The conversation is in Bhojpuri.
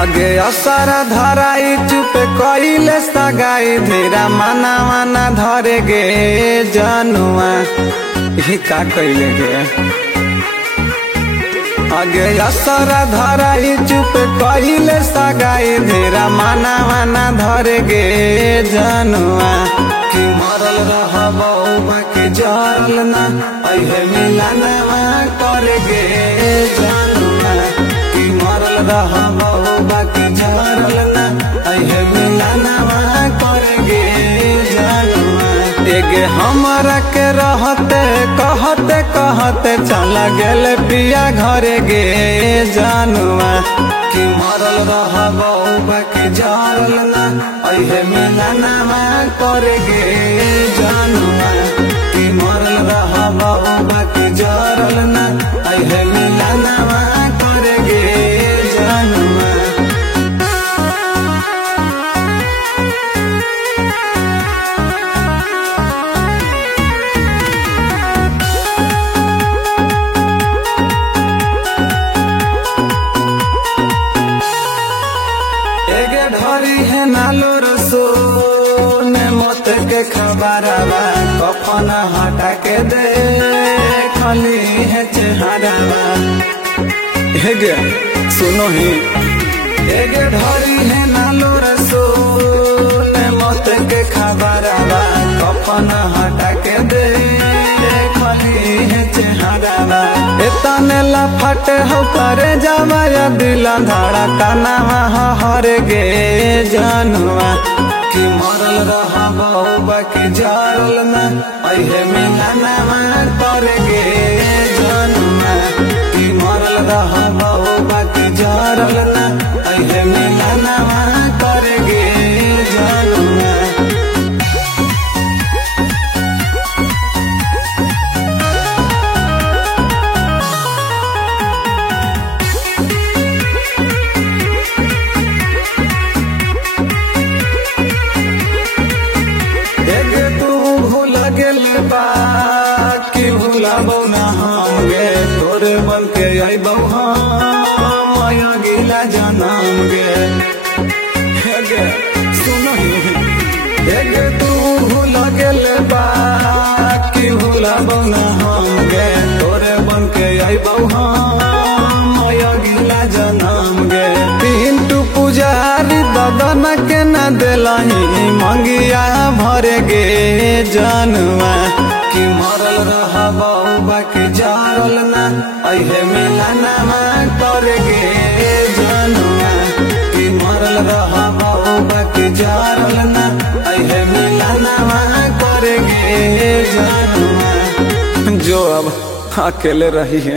आगे असर धराई चुप कइले सगाई धीरा माना माना धरे गे जनुआ ही का कइले गे। आगे असर धराई चुप कइले सगाई धीरा माना माना धरे गे जनुआ कि मरल रहबो बाकी जरल ना अहे मिलनवा करे गे जनुआ कि मरल रहबो बाकी जरल ना अहे मिलनवा करे गे जनुआ। एगे हमरा के रहते कहते कहते चला गेल पिया घरे गे जनुआ कि मरल रहबो बाकी जरल ना अहे मिलनवा करे गे जनुआ कि मरल रहबो बाकी जरल ना अहे मिलनवा करे गे जनुआ। एगे ढरी है नालो रसो ने मत के खबरवा कफन हटा के दे खली है चेहरावा। एगे सुनो ही एगे ढरी है नालो रसो ने मत के खबरवा कफन हटा के दे खली है चेहरावा। एतने लफट हो करे जावा दिला धाड़ा काना हर गे जनुआ कि मरल रहबो बाकी जरल ना अहे मिलनवा करे गे जनुआ कि मरल रहबो बाकी जरल ना अहे मिलनवा करे गे जनुआ। कि भुलाबो ना हम गे तोरे बन के अइबो हम माया गिला जनम गे। गे सुनो गे तू भूल गेल बा कि भुलाबो ना हम गे तोरे बन के अइबो हम माया गिला जनम गे। पिंटू पुजारी बदन के न देलही मंगिया भरे गे जनुआ कि मरल रहबो बाकी जरल ना अहे मिलनवा करे गे जनुआ कि मरल रहबो बाकी जरल ना अहे मिलनवा करे गे जनुआ। जो अब अकेले रही है।